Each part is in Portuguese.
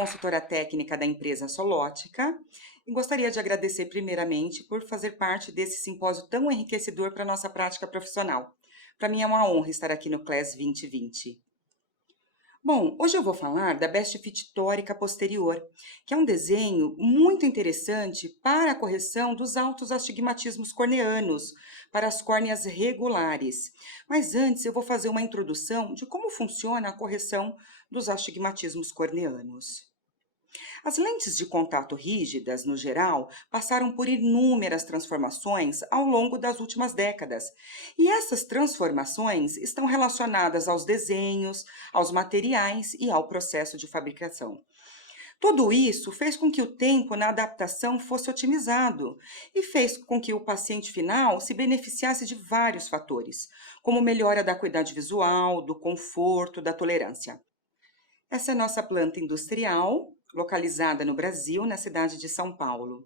consultora técnica da empresa Solótica e gostaria de agradecer primeiramente por fazer parte desse simpósio tão enriquecedor para a nossa prática profissional. Para mim é uma honra estar aqui no CLAS 2020. Bom, hoje eu vou falar da Best Fit tórica posterior, que é um desenho muito interessante para a correção dos altos astigmatismos corneanos, para as córneas regulares. Mas antes eu vou fazer uma introdução de como funciona a correção dos astigmatismos corneanos. As lentes de contato rígidas, no geral, passaram por inúmeras transformações ao longo das últimas décadas. E essas transformações estão relacionadas aos desenhos, aos materiais e ao processo de fabricação. Tudo isso fez com que o tempo na adaptação fosse otimizado e fez com que o paciente final se beneficiasse de vários fatores, como melhora da acuidade visual, do conforto, da tolerância. Essa é a nossa planta industrial, localizada no Brasil, na cidade de São Paulo.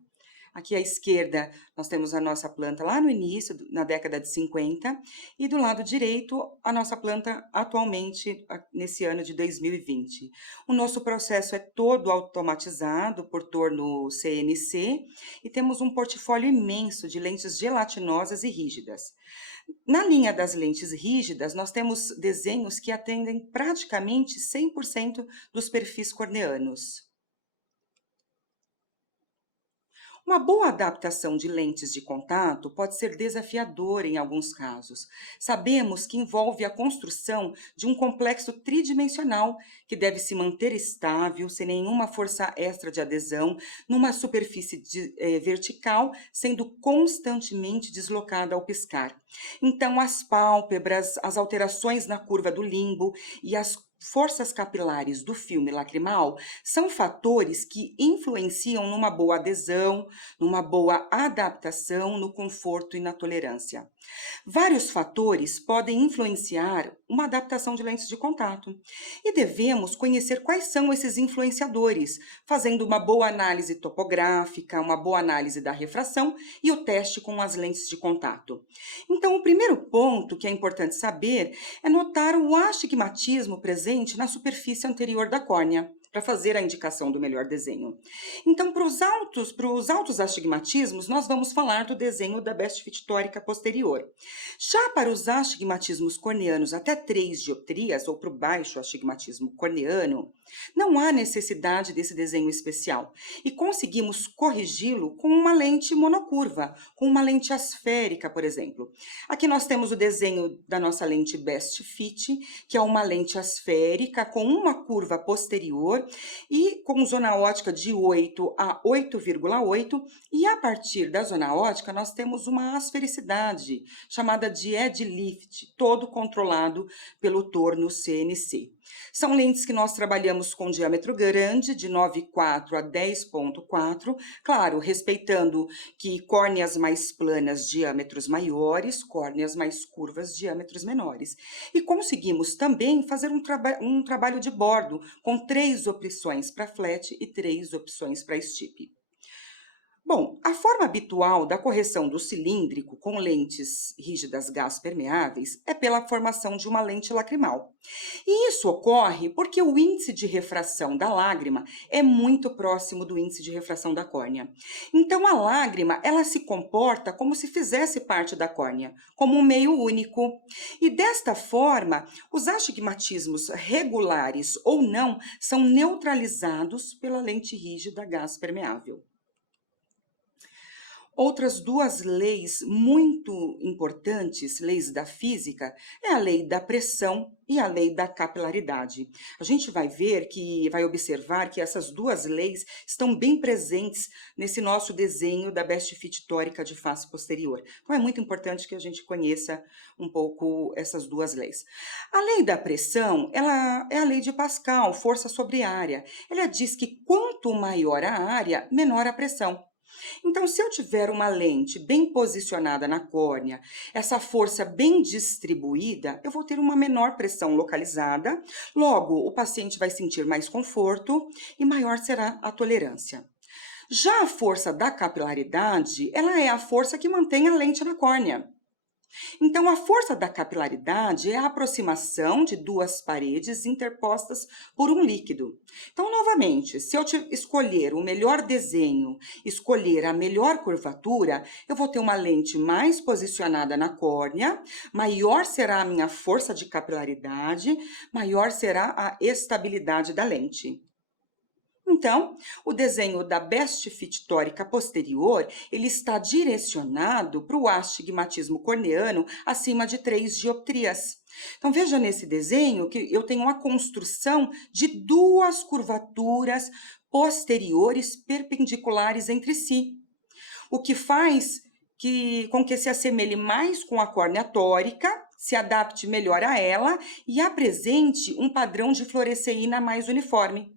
Aqui à esquerda, nós temos a nossa planta lá no início, na década de 50, e do lado direito, a nossa planta atualmente, nesse ano de 2020. O nosso processo é todo automatizado por torno CNC e temos um portfólio imenso de lentes gelatinosas e rígidas. Na linha das lentes rígidas, nós temos desenhos que atendem praticamente 100% dos perfis corneanos. Uma boa adaptação de lentes de contato pode ser desafiadora em alguns casos. Sabemos que envolve a construção de um complexo tridimensional que deve se manter estável, sem nenhuma força extra de adesão, numa superfície vertical, sendo constantemente deslocada ao piscar. Então, as pálpebras, as alterações na curva do limbo e as forças capilares do filme lacrimal são fatores que influenciam numa boa adesão, numa boa adaptação, no conforto e na tolerância. Vários fatores podem influenciar uma adaptação de lentes de contato e devemos conhecer quais são esses influenciadores, fazendo uma boa análise topográfica, uma boa análise da refração e o teste com as lentes de contato. Então, o primeiro ponto que é importante saber é notar o astigmatismo presente na superfície anterior da córnea, para fazer a indicação do melhor desenho. Então, para os altos astigmatismos, nós vamos falar do desenho da Best Fit tórica posterior. Já para os astigmatismos corneanos até 3 dioptrias, ou para o baixo astigmatismo corneano, não há necessidade desse desenho especial e conseguimos corrigi-lo com uma lente monocurva, com uma lente asférica, por exemplo. Aqui nós temos o desenho da nossa lente Best Fit, que é uma lente asférica com uma curva posterior e com zona ótica de 8 a 8,8, e a partir da zona ótica nós temos uma asfericidade, chamada de edge lift, todo controlado pelo torno CNC. São lentes que nós trabalhamos com diâmetro grande, de 9,4 a 10,4, claro, respeitando que córneas mais planas, diâmetros maiores, córneas mais curvas, diâmetros menores. E conseguimos também fazer um trabalho de bordo, com 3 opções para flat e 3 opções para steep. Bom, a forma habitual da correção do cilíndrico com lentes rígidas gás permeáveis é pela formação de uma lente lacrimal. E isso ocorre porque o índice de refração da lágrima é muito próximo do índice de refração da córnea. Então, a lágrima, ela se comporta como se fizesse parte da córnea, como um meio único. E desta forma, os astigmatismos regulares ou não são neutralizados pela lente rígida gás permeável. Outras 2 leis muito importantes, leis da física, é a lei da pressão e a lei da capilaridade. A gente vai observar que essas 2 leis estão bem presentes nesse nosso desenho da Best Fit tórica de face posterior. Então, é muito importante que a gente conheça um pouco essas 2 leis. A lei da pressão, ela é a lei de Pascal, força sobre área. Ela diz que quanto maior a área, menor a pressão. Então, se eu tiver uma lente bem posicionada na córnea, essa força bem distribuída, eu vou ter uma menor pressão localizada, logo o paciente vai sentir mais conforto e maior será a tolerância. Já a força da capilaridade, ela é a força que mantém a lente na córnea. Então, a força da capilaridade é a aproximação de duas paredes interpostas por um líquido. Então, novamente, se eu escolher o melhor desenho, escolher a melhor curvatura, eu vou ter uma lente mais posicionada na córnea, maior será a minha força de capilaridade, maior será a estabilidade da lente. Então, o desenho da Best Fit tórica posterior, ele está direcionado para o astigmatismo corneano acima de 3 dioptrias. Então, veja nesse desenho que eu tenho uma construção de duas curvaturas posteriores perpendiculares entre si, o que faz com que se assemelhe mais com a córnea tórica, se adapte melhor a ela e apresente um padrão de fluoresceína mais uniforme.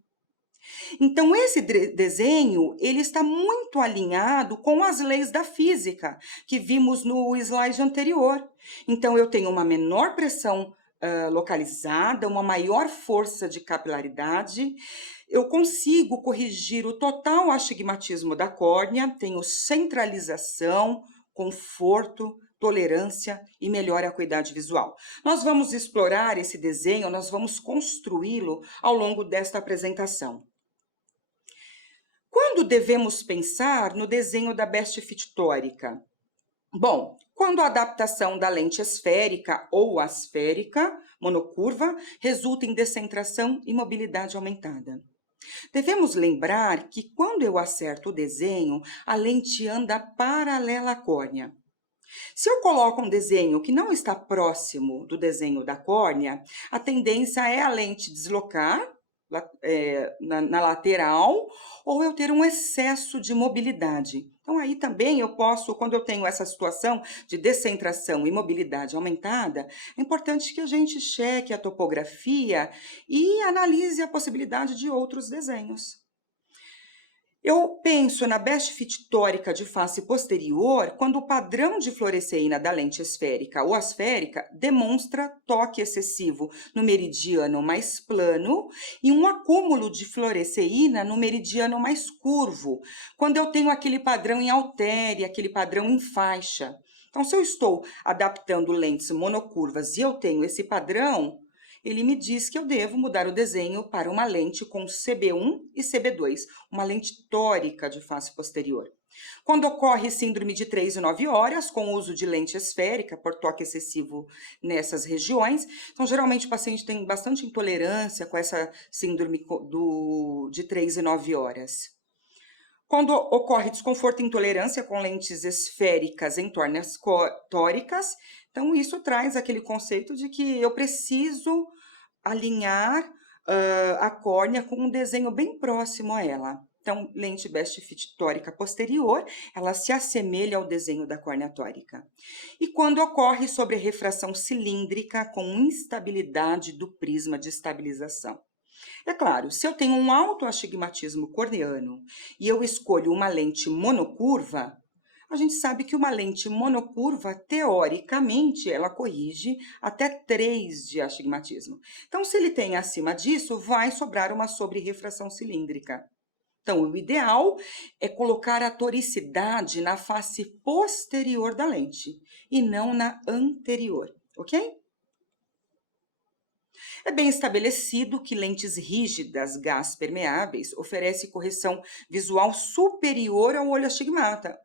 Então, esse desenho, ele está muito alinhado com as leis da física, que vimos no slide anterior. Então, eu tenho uma menor pressão localizada, uma maior força de capilaridade, eu consigo corrigir o total astigmatismo da córnea, tenho centralização, conforto, tolerância e melhora a acuidade visual. Nós vamos explorar esse desenho, nós vamos construí-lo ao longo desta apresentação. Quando devemos pensar no desenho da Best Fit tórica? Bom, quando a adaptação da lente esférica ou asférica, monocurva, resulta em descentração e mobilidade aumentada. Devemos lembrar que quando eu acerto o desenho, a lente anda paralela à córnea. Se eu coloco um desenho que não está próximo do desenho da córnea, a tendência é a lente deslocar na lateral, ou eu ter um excesso de mobilidade. Então, aí também eu posso, quando eu tenho essa situação de descentração e mobilidade aumentada, é importante que a gente cheque a topografia e analise a possibilidade de outros desenhos. Eu penso na Best Fit tórica de face posterior quando o padrão de fluoresceína da lente esférica ou asférica demonstra toque excessivo no meridiano mais plano e um acúmulo de fluoresceína no meridiano mais curvo, quando eu tenho aquele padrão em altere, aquele padrão em faixa. Então, se eu estou adaptando lentes monocurvas e eu tenho esse padrão, ele me diz que eu devo mudar o desenho para uma lente com CB1 e CB2, uma lente tórica de face posterior. Quando ocorre síndrome de 3 e 9 horas, com o uso de lente esférica, por toque excessivo nessas regiões, então geralmente o paciente tem bastante intolerância com essa síndrome de 3 e 9 horas. Quando ocorre desconforto e intolerância com lentes esféricas em córneas tóricas, então isso traz aquele conceito de que eu preciso alinhar a córnea com um desenho bem próximo a ela. Então, lente Best Fit tórica posterior, ela se assemelha ao desenho da córnea tórica. E quando ocorre sobre refração cilíndrica com instabilidade do prisma de estabilização. É claro, se eu tenho um alto astigmatismo corneano e eu escolho uma lente monocurva, a gente sabe que uma lente monocurva, teoricamente, ela corrige até 3 de astigmatismo. Então, se ele tem acima disso, vai sobrar uma sobre-refração cilíndrica. Então, o ideal é colocar a toricidade na face posterior da lente e não na anterior, ok? É bem estabelecido que lentes rígidas, gás permeáveis, oferecem correção visual superior ao olho astigmático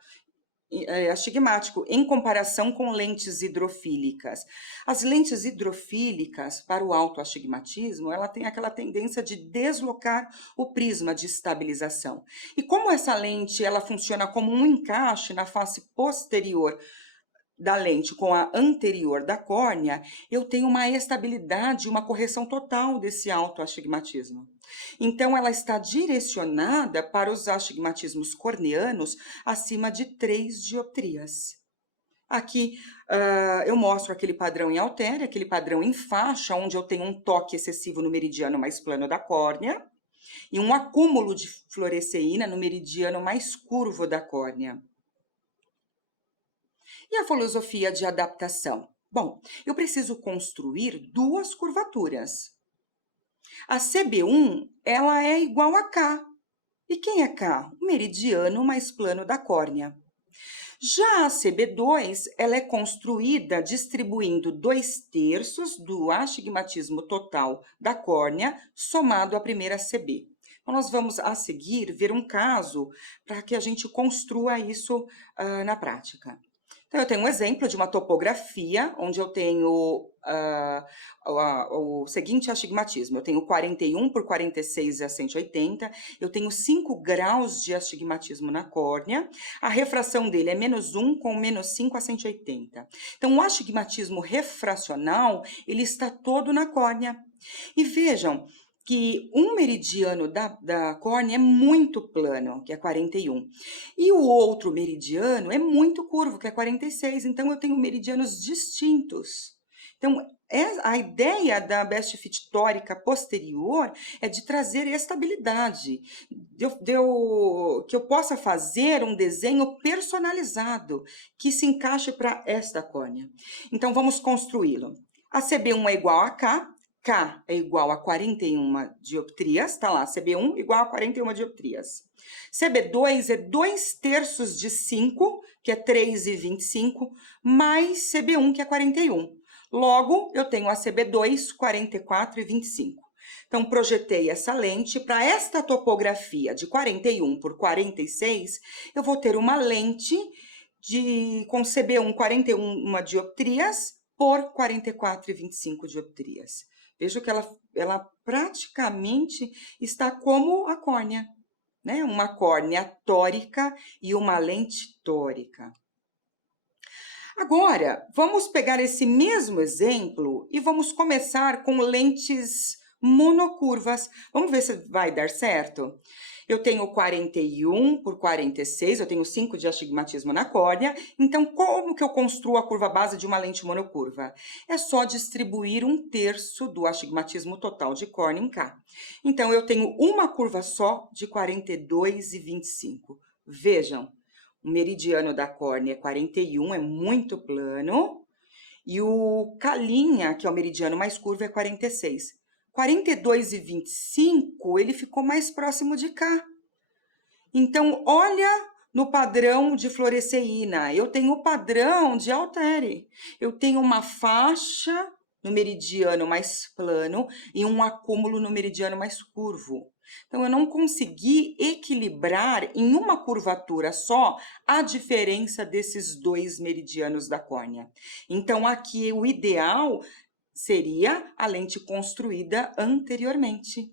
em comparação com lentes hidrofílicas. As lentes hidrofílicas para o alto astigmatismo, ela tem aquela tendência de deslocar o prisma de estabilização. E como essa lente ela funciona como um encaixe na face posterior da lente com a anterior da córnea, eu tenho uma estabilidade, uma correção total desse alto astigmatismo. Então, ela está direcionada para os astigmatismos corneanos acima de 3 dioptrias. Aqui eu mostro aquele padrão em altere, aquele padrão em faixa, onde eu tenho um toque excessivo no meridiano mais plano da córnea e um acúmulo de fluoresceína no meridiano mais curvo da córnea. E a filosofia de adaptação? Bom, eu preciso construir duas curvaturas. A CB1, ela é igual a K. E quem é K? O meridiano mais plano da córnea. Já a CB2, ela é construída distribuindo 2/3 do astigmatismo total da córnea somado à primeira CB. Então, nós vamos, a seguir, ver um caso para que a gente construa isso na prática. Então, eu tenho um exemplo de uma topografia, onde eu tenho o seguinte astigmatismo. Eu tenho 41 por 46 a 180, eu tenho 5 graus de astigmatismo na córnea, a refração dele é -1 com -5 a 180. Então, o astigmatismo refracional, ele está todo na córnea. E vejam que um meridiano da córnea é muito plano, que é 41, e o outro meridiano é muito curvo, que é 46, então eu tenho meridianos distintos. Então, a ideia da best fit tórica posterior é de trazer estabilidade, que eu possa fazer um desenho personalizado, que se encaixe para esta córnea. Então, vamos construí-lo. A CB1 é igual a K é igual a 41 dioptrias, tá lá, CB1 igual a 41 dioptrias. CB2 é 2/3 de 5, que é 3,25, mais CB1, que é 41. Logo, eu tenho a CB2, 44,25. Então, projetei essa lente para esta topografia de 41 por 46, eu vou ter uma lente com CB1 41 dioptrias por 44,25 dioptrias. Vejo que ela praticamente está como a córnea, né? Uma córnea tórica e uma lente tórica. Agora, vamos pegar esse mesmo exemplo e vamos começar com lentes monocurvas. Vamos ver se vai dar certo? Eu tenho 41 por 46, eu tenho 5 de astigmatismo na córnea, então como que eu construo a curva base de uma lente monocurva? É só distribuir 1/3 do astigmatismo total de córnea em K. Então, eu tenho uma curva só de 42,25. Vejam, o meridiano da córnea é 41, é muito plano, e o K', que é o meridiano mais curvo, é 46. 42,25, ele ficou mais próximo de K. Então, olha no padrão de fluoresceína, eu tenho o padrão de Alteri. Eu tenho uma faixa no meridiano mais plano e um acúmulo no meridiano mais curvo. Então, eu não consegui equilibrar em uma curvatura só a diferença desses dois meridianos da córnea. Então, aqui o ideal seria a lente construída anteriormente,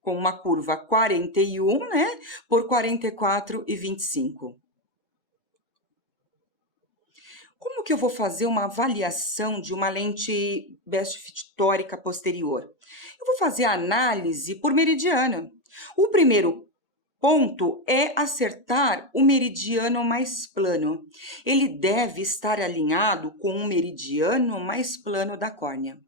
com uma curva 41, né, por 44,25. Como que eu vou fazer uma avaliação de uma lente best fit tórica posterior? Eu vou fazer a análise por meridiano. O primeiro ponto é acertar o meridiano mais plano. Ele deve estar alinhado com o meridiano mais plano da córnea.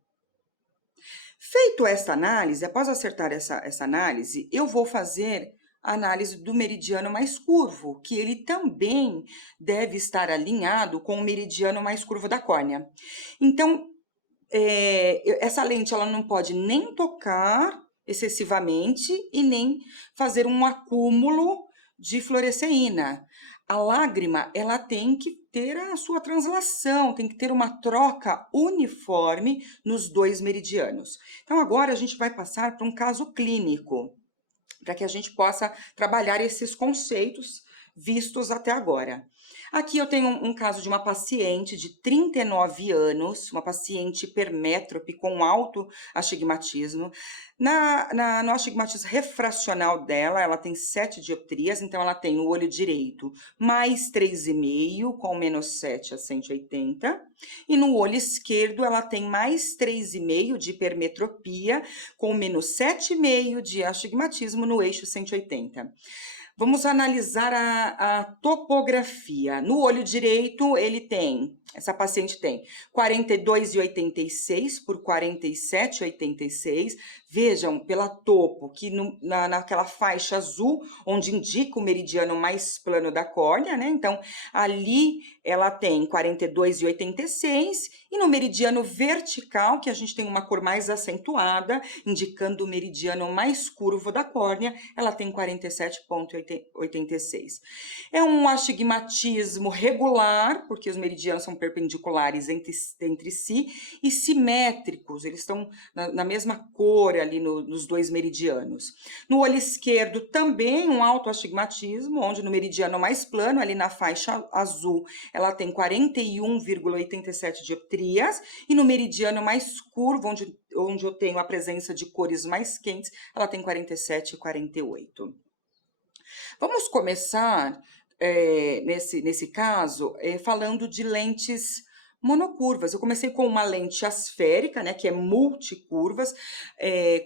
Feito esta análise, após acertar essa análise, eu vou fazer a análise do meridiano mais curvo, que ele também deve estar alinhado com o meridiano mais curvo da córnea. Então, essa lente ela não pode nem tocar excessivamente e nem fazer um acúmulo de fluoresceína. A lágrima, ela tem que ter a sua translação, tem que ter uma troca uniforme nos dois meridianos. Então, agora a gente vai passar para um caso clínico, para que a gente possa trabalhar esses conceitos vistos até agora. Aqui eu tenho um caso de uma paciente de 39 anos, uma paciente hipermétrope com alto astigmatismo. No astigmatismo refracional dela, ela tem 7 dioptrias, então ela tem no olho direito mais 3,5, com -7 a 180, e no olho esquerdo ela tem mais 3,5 de hipermetropia, com -7,5 de astigmatismo no eixo 180. Vamos analisar a topografia. No olho direito, essa paciente tem 42,86 por 47,86. Vejam pela topo que naquela faixa azul, onde indica o meridiano mais plano da córnea, né? Então, ali ela tem 42,86 e no meridiano vertical, que a gente tem uma cor mais acentuada, indicando o meridiano mais curvo da córnea, ela tem 47,86. É um astigmatismo regular, porque os meridianos são perpendiculares entre si e simétricos, eles estão na mesma cor ali nos dois meridianos. No olho esquerdo também um alto astigmatismo, onde no meridiano mais plano, ali na faixa azul, ela tem 41,87 dioptrias, e no meridiano mais curvo, onde eu tenho a presença de cores mais quentes, ela tem 47,48. Vamos começar, nesse caso, falando de lentes monocurvas. Eu comecei com uma lente asférica, né, que é multicurvas,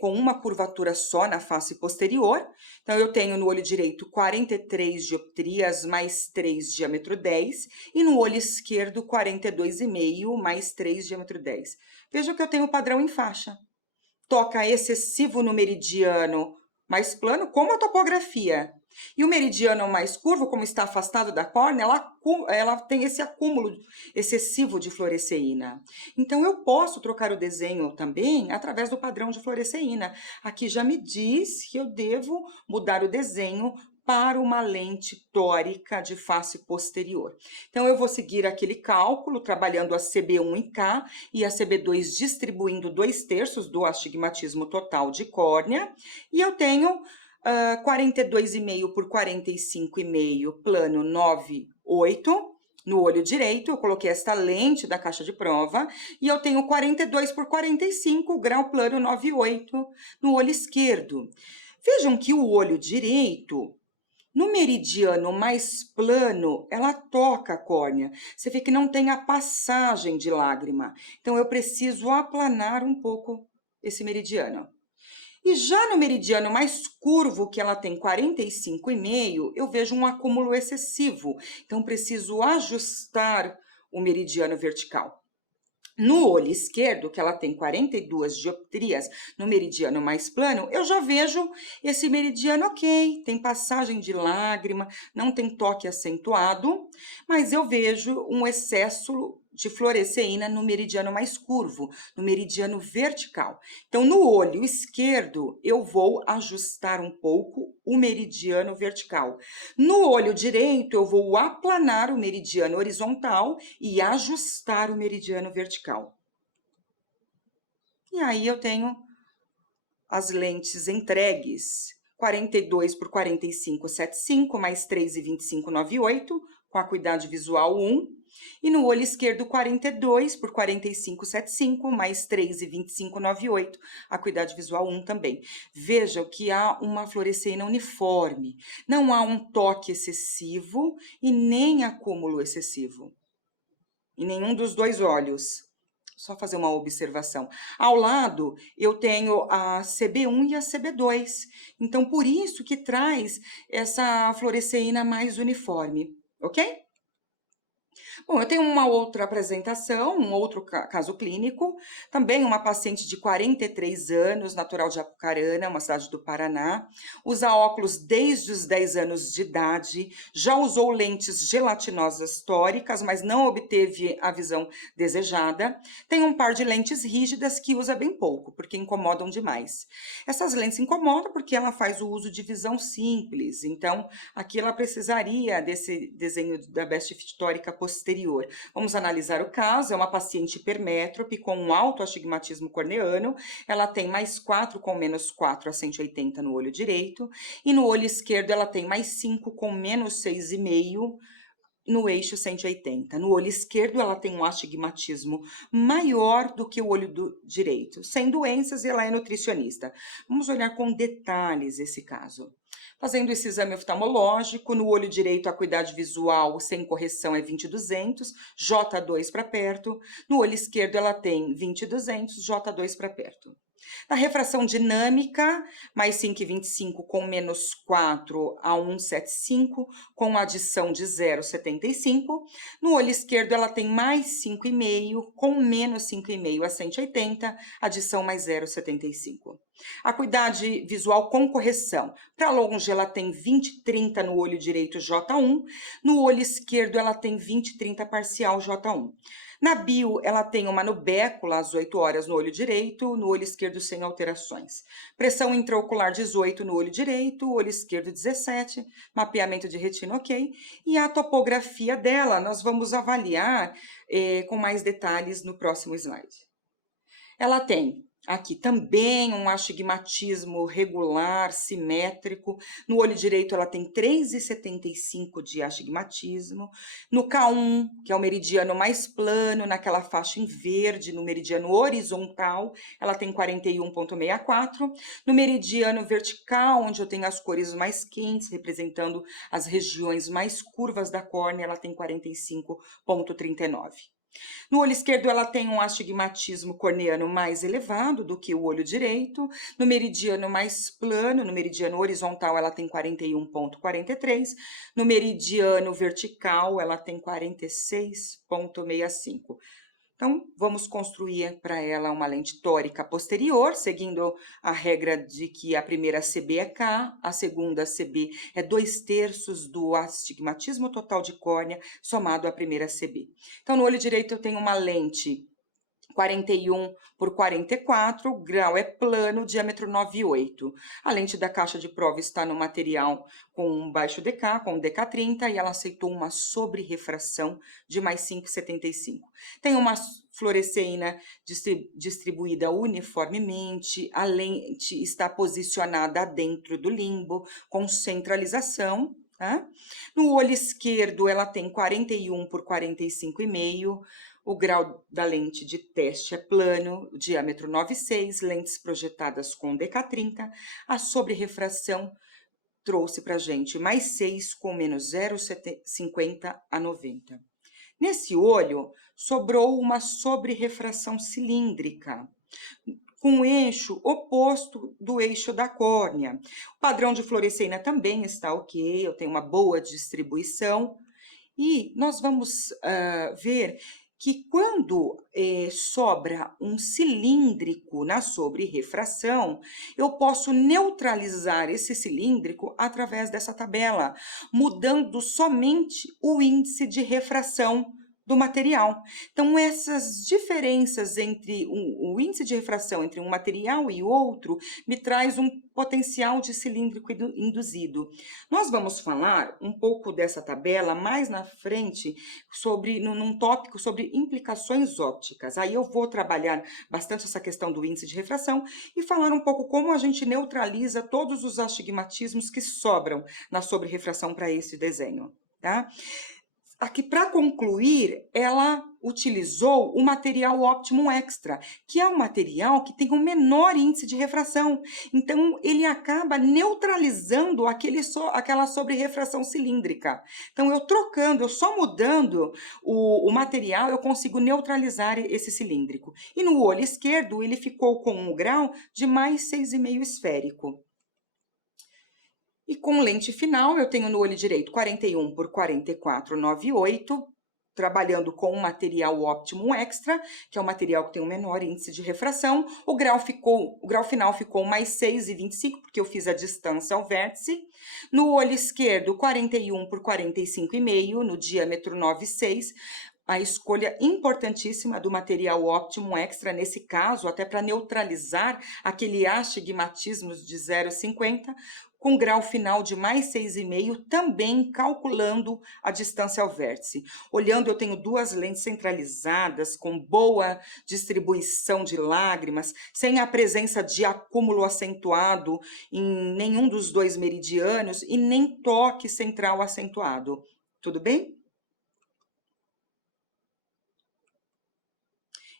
com uma curvatura só na face posterior. Então, eu tenho no olho direito 43 dioptrias mais 3 diâmetro 10, e no olho esquerdo 42,5 mais 3 diâmetro 10. Veja que eu tenho o padrão em faixa. Toca excessivo no meridiano mais plano, como a topografia. E o meridiano mais curvo, como está afastado da córnea, ela tem esse acúmulo excessivo de fluoresceína. Então, eu posso trocar o desenho também através do padrão de fluoresceína. Aqui já me diz que eu devo mudar o desenho para uma lente tórica de face posterior. Então, eu vou seguir aquele cálculo, trabalhando a CB1 em K e a CB2 distribuindo 2/3 do astigmatismo total de córnea, e eu tenho 42,5 por 45,5, plano 9,8. No olho direito, eu coloquei esta lente da caixa de prova, e eu tenho 42 por 45, grau plano 9,8 no olho esquerdo. Vejam que o olho direito, no meridiano mais plano, ela toca a córnea. Você vê que não tem a passagem de lágrima. Então, eu preciso aplanar um pouco esse meridiano. E já no meridiano mais curvo, que ela tem 45,5, eu vejo um acúmulo excessivo. Então, preciso ajustar o meridiano vertical. No olho esquerdo, que ela tem 42 dioptrias no meridiano mais plano, eu já vejo esse meridiano ok, tem passagem de lágrima, não tem toque acentuado, mas eu vejo um excesso de fluoresceína no meridiano mais curvo, no meridiano vertical. Então, no olho esquerdo, eu vou ajustar um pouco o meridiano vertical. No olho direito, eu vou aplanar o meridiano horizontal e ajustar o meridiano vertical. E aí eu tenho as lentes entregues. 42 por 45, 75, mais 3,25, 9,8, com a acuidade visual 1. E no olho esquerdo, 42 por 45, 75, mais 3,25, 9,8, acuidade visual 1 também. Vejam que há uma fluoresceína uniforme, não há um toque excessivo e nem acúmulo excessivo em nenhum dos dois olhos. Só fazer uma observação. Ao lado, eu tenho a CB1 e a CB2. Então, por isso que traz essa fluoresceína mais uniforme, ok? Bom, eu tenho uma outra apresentação, um outro caso clínico, também uma paciente de 43 anos, natural de Apucarana, uma cidade do Paraná, usa óculos desde os 10 anos de idade, já usou lentes gelatinosas tóricas, mas não obteve a visão desejada, tem um par de lentes rígidas que usa bem pouco, porque incomodam demais. Essas lentes incomodam porque ela faz o uso de visão simples, então aqui ela precisaria desse desenho da Best Fit tórica posterior. Vamos analisar o caso. É uma paciente hipermétrope com um alto astigmatismo corneano. Ela tem mais 4 com menos 4 a 180 no olho direito. E no olho esquerdo ela tem mais 5 com menos 6,5 no eixo 180. No olho esquerdo ela tem um astigmatismo maior do que o olho direito. Sem doenças, ela é nutricionista. Vamos olhar com detalhes esse caso. Fazendo esse exame oftalmológico, no olho direito a acuidade visual sem correção é 20/200, J2 para perto. No olho esquerdo ela tem 20/200, J2 para perto. Na refração dinâmica, mais 5,25 com menos 4 a 1,75, com adição de 0,75. No olho esquerdo ela tem mais 5,5 com menos 5,5 a 180, adição mais 0,75. Acuidade visual com correção. Para longe, ela tem 20/30 no olho direito J1, no olho esquerdo, ela tem 20/30 parcial J1. Na bio, ela tem uma nubécula às 8 horas no olho direito, no olho esquerdo sem alterações. Pressão intraocular 18 no olho direito, olho esquerdo 17, mapeamento de retina ok. E a topografia dela, nós vamos avaliar com mais detalhes no próximo slide. Ela tem aqui também um astigmatismo regular, simétrico. No olho direito, ela tem 3,75 de astigmatismo. No K1, que é o meridiano mais plano, naquela faixa em verde, no meridiano horizontal, ela tem 41,64. No meridiano vertical, onde eu tenho as cores mais quentes, representando as regiões mais curvas da córnea, ela tem 45,39. No olho esquerdo, ela tem um astigmatismo corneano mais elevado do que o olho direito. No meridiano mais plano, no meridiano horizontal, ela tem 41,43. No meridiano vertical, ela tem 46,65. Então, vamos construir para ela uma lente tórica posterior, seguindo a regra de que a primeira CB é K, a segunda CB é 2/3 do astigmatismo total de córnea, somado à primeira CB. Então, no olho direito eu tenho uma lente 41/44, o grau é plano, diâmetro 9,8. A lente da caixa de prova está no material com baixo DK, com DK30, e ela aceitou uma sobre-refração de mais 5,75. Tem uma fluoresceína distribuída uniformemente, a lente está posicionada dentro do limbo, com centralização. Tá? No olho esquerdo, ela tem 41/45,5. O grau da lente de teste é plano, diâmetro 9,6, lentes projetadas com DK30. A sobre-refração trouxe para a gente mais 6 com menos 0,50 a 90. Nesse olho, sobrou uma sobre-refração cilíndrica, com o eixo oposto do eixo da córnea. O padrão de fluoresceína também está ok, eu tenho uma boa distribuição. E nós vamos ver que quando sobra um cilíndrico na sobre-refração, eu posso neutralizar esse cilíndrico através dessa tabela, mudando somente o índice de refração do material. Então, essas diferenças entre o índice de refração entre um material e outro me traz um potencial de cilíndrico induzido. Nós vamos falar um pouco dessa tabela mais na frente, num tópico sobre implicações ópticas. Aí eu vou trabalhar bastante essa questão do índice de refração e falar um pouco como a gente neutraliza todos os astigmatismos que sobram na sobre-refração para esse desenho, tá? Aqui, para concluir, ela utilizou o material Optimum Extra, que é um material que tem um menor índice de refração. Então, ele acaba neutralizando aquela sobre-refração cilíndrica. Então, eu só mudando o material, eu consigo neutralizar esse cilíndrico. E no olho esquerdo, ele ficou com um grau de mais 6,5 esférico. E com lente final, eu tenho no olho direito 41/44,98, trabalhando com o material Optimum Extra, que é o material que tem o menor índice de refração. O grau final ficou mais 6,25, porque eu fiz a distância ao vértice. No olho esquerdo, 41/45,5, no diâmetro 9,6. A escolha importantíssima do material Optimum Extra, nesse caso, até para neutralizar aquele astigmatismo de 0,50, com grau final de mais 6,5, também calculando a distância ao vértice. Olhando, eu tenho duas lentes centralizadas, com boa distribuição de lágrimas, sem a presença de acúmulo acentuado em nenhum dos dois meridianos e nem toque central acentuado. Tudo bem?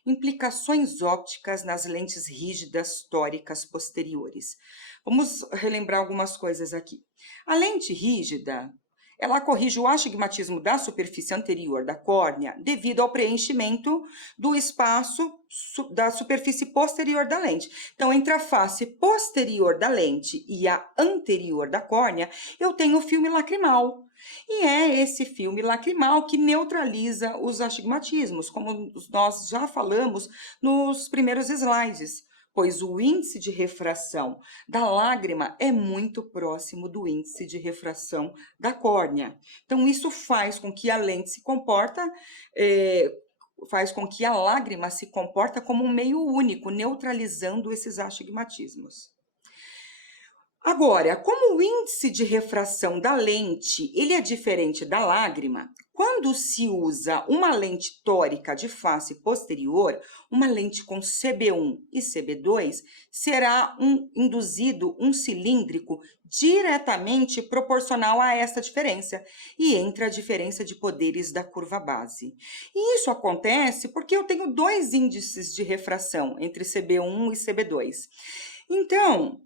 Implicações ópticas nas lentes rígidas tóricas posteriores. Vamos relembrar algumas coisas aqui. A lente rígida, ela corrige o astigmatismo da superfície anterior da córnea devido ao preenchimento do espaço da superfície posterior da lente. Então, entre a face posterior da lente e a anterior da córnea, eu tenho o filme lacrimal. E é esse filme lacrimal que neutraliza os astigmatismos, como nós já falamos nos primeiros slides. pois o índice de refração da lágrima é muito próximo do índice de refração da córnea. Então, isso faz com que a lente se comporta, faz com que a lágrima se comporta como um meio único, neutralizando esses astigmatismos. Agora, como o índice de refração da lente ele é diferente da lágrima, quando se usa uma lente tórica de face posterior, uma lente com CB1 e CB2, será induzido um cilíndrico diretamente proporcional a esta diferença, e entra a diferença de poderes da curva base. E isso acontece porque eu tenho dois índices de refração entre CB1 e CB2. Então,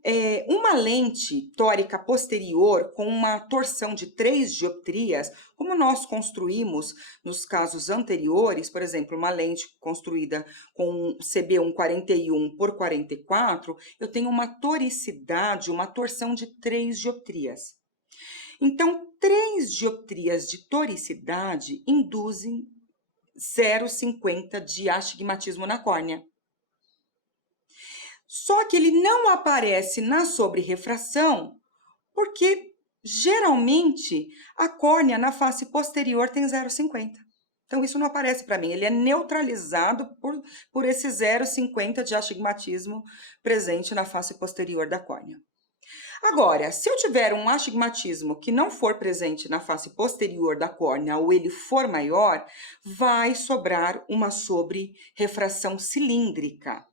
uma lente tórica posterior com uma torção de 3 dioptrias, como nós construímos nos casos anteriores, por exemplo, uma lente construída com CB1 41 por 44, eu tenho uma toricidade, uma torção de 3 dioptrias. Então, 3 dioptrias de toricidade induzem 0,50 de astigmatismo na córnea. Só que ele não aparece na sobrerrefração, porque geralmente a córnea na face posterior tem 0,50. Então, isso não aparece para mim, ele é neutralizado por esse 0,50 de astigmatismo presente na face posterior da córnea. Agora, se eu tiver um astigmatismo que não for presente na face posterior da córnea ou ele for maior, vai sobrar uma sobrerrefração cilíndrica.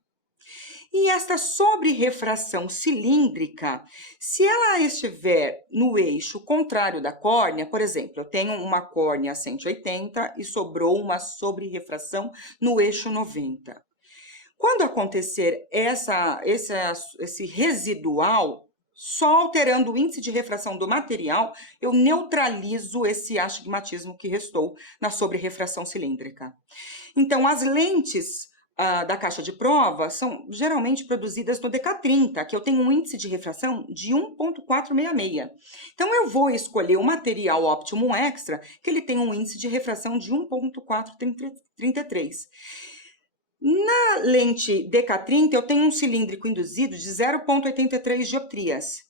E esta sobrerrefração cilíndrica, se ela estiver no eixo contrário da córnea, por exemplo, eu tenho uma córnea a 180 e sobrou uma sobrerrefração no eixo 90. Quando acontecer esse residual, só alterando o índice de refração do material, eu neutralizo esse astigmatismo que restou na sobrerrefração cilíndrica. Então, as lentes da caixa de prova são geralmente produzidas no DK30, que eu tenho um índice de refração de 1,466. Então, eu vou escolher o material Optimum Extra, que ele tem um índice de refração de 1,433. Na lente DK30, eu tenho um cilíndrico induzido de 0,83 dioptrias.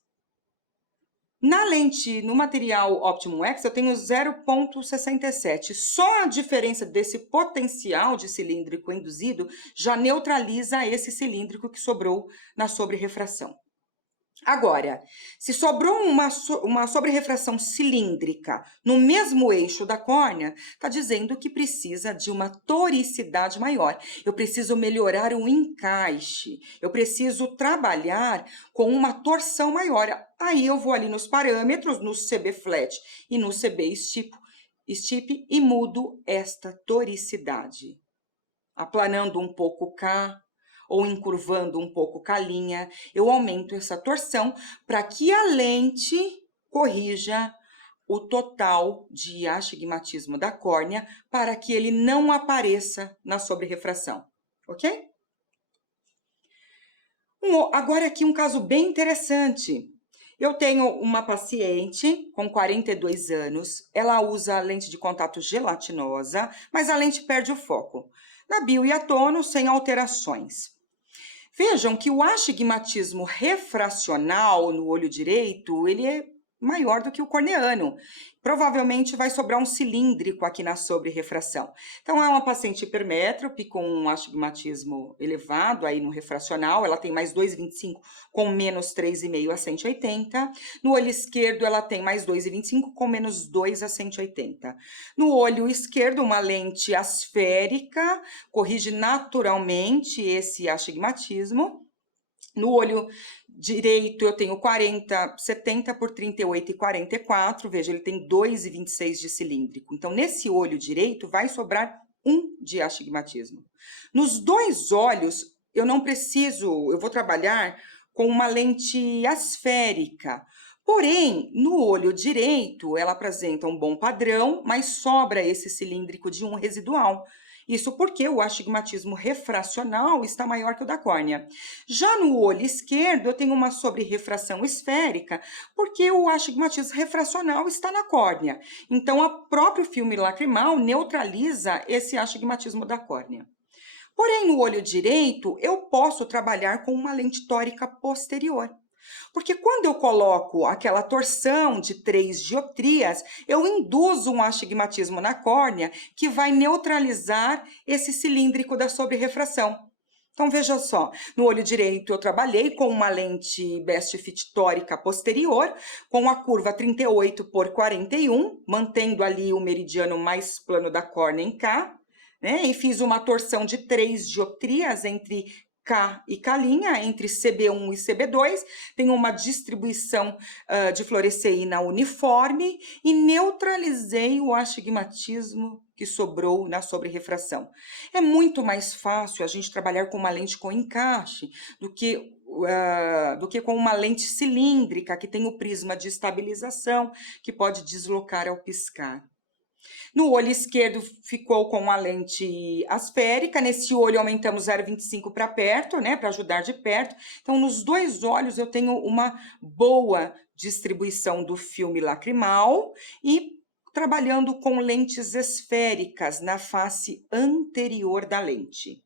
No material Optimum X, eu tenho 0,67. Só a diferença desse potencial de cilíndrico induzido já neutraliza esse cilíndrico que sobrou na sobrerrefração. Agora, se sobrou uma sobrerrefração cilíndrica no mesmo eixo da córnea, está dizendo que precisa de uma toricidade maior. Eu preciso melhorar o encaixe, eu preciso trabalhar com uma torção maior. Aí eu vou ali nos parâmetros, no CB flat e no CB steep e mudo esta toricidade. Aplanando um pouco cá, ou encurvando um pouco com a linha, eu aumento essa torção para que a lente corrija o total de astigmatismo da córnea para que ele não apareça na sobrerrefração, ok? Agora aqui um caso bem interessante. Eu tenho uma paciente com 42 anos, ela usa lente de contato gelatinosa, mas a lente perde o foco. Na bio e atono, sem alterações. Vejam que o astigmatismo refracional no olho direito, ele é maior do que o corneano. Provavelmente vai sobrar um cilíndrico aqui na sobrerrefração. Então, é uma paciente hipermétrope com um astigmatismo elevado aí no refracional, ela tem mais 2,25 com menos 3,5 a 180. No olho esquerdo, ela tem mais 2,25 com menos 2 a 180. No olho esquerdo, uma lente asférica corrige naturalmente esse astigmatismo. No olho direito, eu tenho 70 por 38 e 44, veja, ele tem 2,26 de cilíndrico. Então, nesse olho direito, vai sobrar 1 de astigmatismo. Nos dois olhos, eu vou trabalhar com uma lente asférica. Porém, no olho direito, ela apresenta um bom padrão, mas sobra esse cilíndrico de 1 residual. Isso porque o astigmatismo refracional está maior que o da córnea. Já no olho esquerdo, eu tenho uma sobrerrefração esférica, porque o astigmatismo refracional está na córnea. Então, o próprio filme lacrimal neutraliza esse astigmatismo da córnea. Porém, no olho direito, eu posso trabalhar com uma lente tórica posterior. Porque quando eu coloco aquela torção de 3 dioptrias, eu induzo um astigmatismo na córnea que vai neutralizar esse cilíndrico da sobrerrefração. Então, veja só, no olho direito eu trabalhei com uma lente Best Fit tórica posterior, com a curva 38 por 41, mantendo ali o meridiano mais plano da córnea em K, né? E fiz uma torção de 3 dioptrias entre K e K', entre CB1 e CB2, tem uma distribuição de fluoresceína uniforme e neutralizei o astigmatismo que sobrou na sobrerrefração. É muito mais fácil a gente trabalhar com uma lente com encaixe do que com uma lente cilíndrica, que tem o prisma de estabilização, que pode deslocar ao piscar. No olho esquerdo ficou com a lente asférica, nesse olho aumentamos 0,25 para perto, né, para ajudar de perto. Então, nos dois olhos eu tenho uma boa distribuição do filme lacrimal e trabalhando com lentes esféricas na face anterior da lente.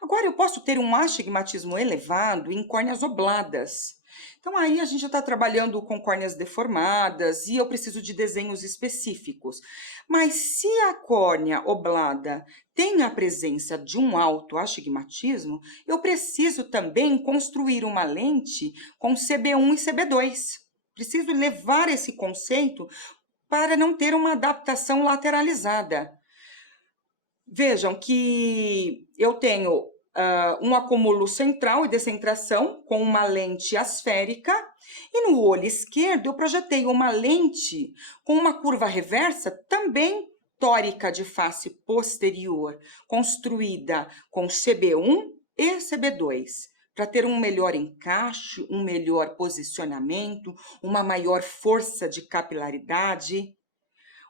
Agora, eu posso ter um astigmatismo elevado em córneas obladas. Então, aí a gente já está trabalhando com córneas deformadas e eu preciso de desenhos específicos. Mas se a córnea oblada tem a presença de um alto astigmatismo, eu preciso também construir uma lente com CB1 e CB2. Preciso levar esse conceito para não ter uma adaptação lateralizada. Vejam que eu tenho um acúmulo central e descentração com uma lente asférica, e no olho esquerdo eu projetei uma lente com uma curva reversa também tórica de face posterior, construída com CB1 e CB2, para ter um melhor encaixe, um melhor posicionamento, uma maior força de capilaridade,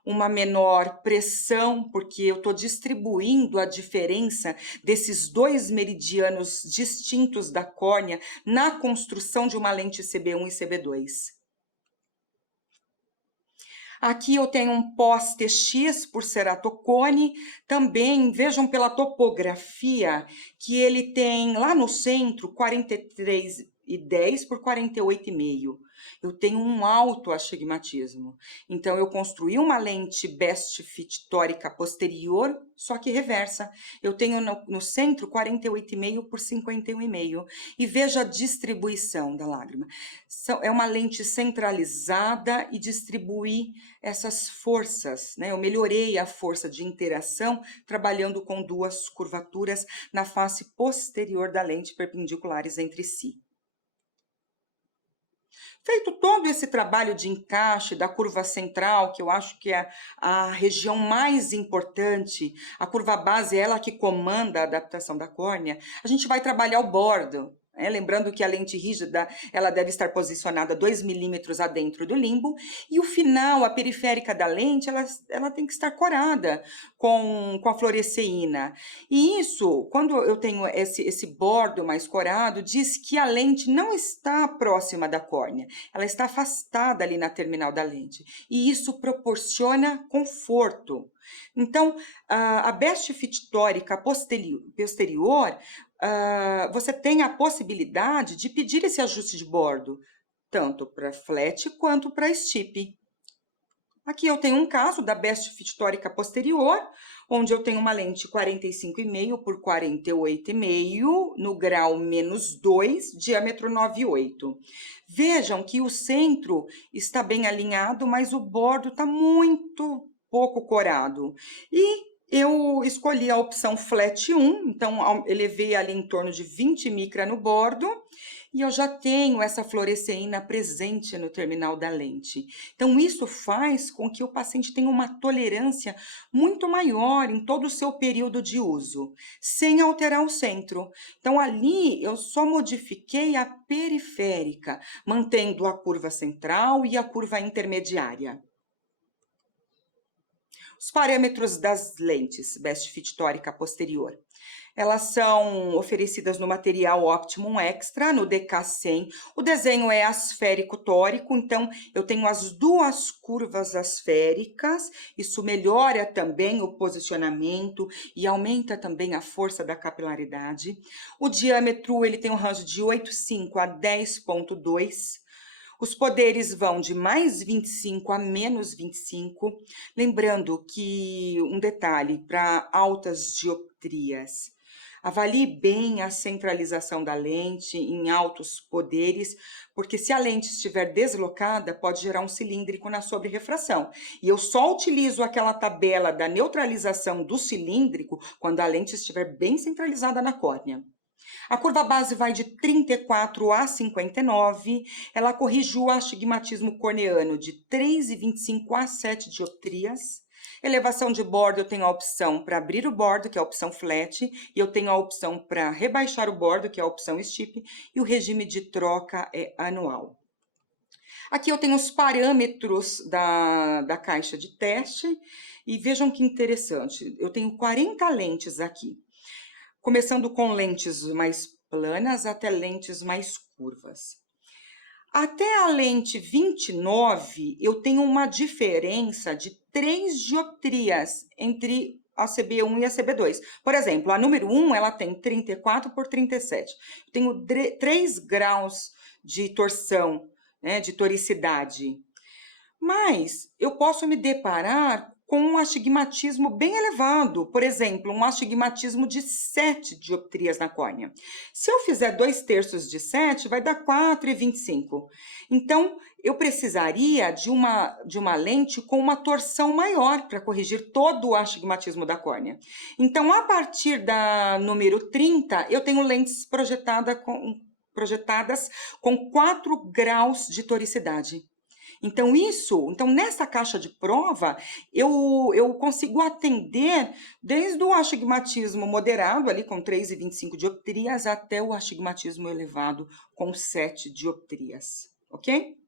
uma menor pressão, porque eu estou distribuindo a diferença desses dois meridianos distintos da córnea na construção de uma lente CB1 e CB2. Aqui eu tenho um pós-TX por ceratocone, também vejam pela topografia que ele tem lá no centro 43,10 por 48,5. Eu tenho um alto astigmatismo. Então, eu construí uma lente Best Fit tórica posterior, só que reversa. Eu tenho no centro 48,5 por 51,5. E veja a distribuição da lágrima. É uma lente centralizada e distribuí essas forças, né? Eu melhorei a força de interação trabalhando com duas curvaturas na face posterior da lente perpendiculares entre si. Feito todo esse trabalho de encaixe da curva central, que eu acho que é a região mais importante, a curva base é ela que comanda a adaptação da córnea, a gente vai trabalhar o bordo. Lembrando que a lente rígida ela deve estar posicionada 2 milímetros adentro do limbo, e o final, a periférica da lente, ela tem que estar corada com a fluoresceína. E isso, quando eu tenho esse bordo mais corado, diz que a lente não está próxima da córnea, ela está afastada ali na terminal da lente. E isso proporciona conforto. Então, a Best Fit tórica posterior, você tem a possibilidade de pedir esse ajuste de bordo, tanto para flat quanto para steep. Aqui eu tenho um caso da Best Fit tórica posterior, onde eu tenho uma lente 45,5 por 48,5 no grau -2, diâmetro 9,8. Vejam que o centro está bem alinhado, mas o bordo está muito pouco corado. E eu escolhi a opção Flat 1, então elevei ali em torno de 20 micra no bordo, e eu já tenho essa fluoresceína presente no terminal da lente. Então, isso faz com que o paciente tenha uma tolerância muito maior em todo o seu período de uso, sem alterar o centro. Então, ali eu só modifiquei a periférica, mantendo a curva central e a curva intermediária. Os parâmetros das lentes Best Fit tórica posterior. Elas são oferecidas no material Optimum Extra, no DK100. O desenho é asférico-tórico, então eu tenho as duas curvas asféricas. Isso melhora também o posicionamento e aumenta também a força da capilaridade. O diâmetro ele tem um range de 8,5 a 10,2. Os poderes vão de mais 25 a menos 25. Lembrando que um detalhe para altas dioptrias. Avalie bem a centralização da lente em altos poderes, porque se a lente estiver deslocada, pode gerar um cilíndrico na sobrerrefração. E eu só utilizo aquela tabela da neutralização do cilíndrico quando a lente estiver bem centralizada na córnea. A curva base vai de 34 a 59, ela corrige o astigmatismo corneano de 3,25 a 7 dioptrias. Elevação de bordo, eu tenho a opção para abrir o bordo, que é a opção flat, e eu tenho a opção para rebaixar o bordo, que é a opção steep, e o regime de troca é anual. Aqui eu tenho os parâmetros da caixa de teste, e vejam que interessante, eu tenho 40 lentes aqui. Começando com lentes mais planas até lentes mais curvas. Até a lente 29, eu tenho uma diferença de 3 dioptrias entre a CB1 e a CB2. Por exemplo, a número 1, ela tem 34 por 37. Eu tenho 3 graus de torção, né, de toricidade. Mas eu posso me deparar com um astigmatismo bem elevado, por exemplo, um astigmatismo de 7 dioptrias na córnea. Se eu fizer 2/3 de 7, vai dar 4,25. Então, eu precisaria de uma lente com uma torção maior para corrigir todo o astigmatismo da córnea. Então, a partir da número 30, eu tenho lentes projetadas com 4 graus de toricidade. Então, nessa caixa de prova, eu consigo atender desde o astigmatismo moderado, ali com 3,25 dioptrias, até o astigmatismo elevado com 7 dioptrias, ok?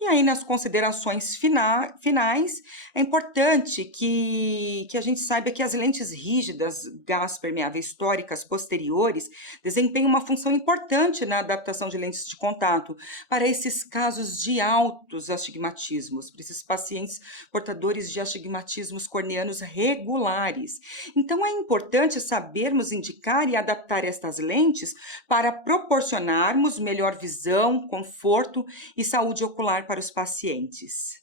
E aí, nas considerações finais, é importante que a gente saiba que as lentes rígidas, gás permeáveis tóricas posteriores, desempenham uma função importante na adaptação de lentes de contato para esses casos de altos astigmatismos, para esses pacientes portadores de astigmatismos corneanos regulares. Então, é importante sabermos indicar e adaptar estas lentes para proporcionarmos melhor visão, conforto e saúde ocular para os pacientes.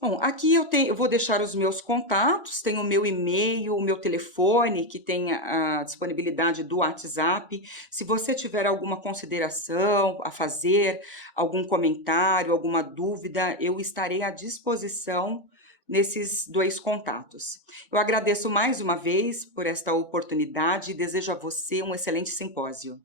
Bom, aqui eu vou deixar os meus contatos, tem o meu e-mail, o meu telefone, que tem a disponibilidade do WhatsApp. Se você tiver alguma consideração a fazer, algum comentário, alguma dúvida, eu estarei à disposição nesses 2 contatos. Eu agradeço mais uma vez por esta oportunidade e desejo a você um excelente simpósio.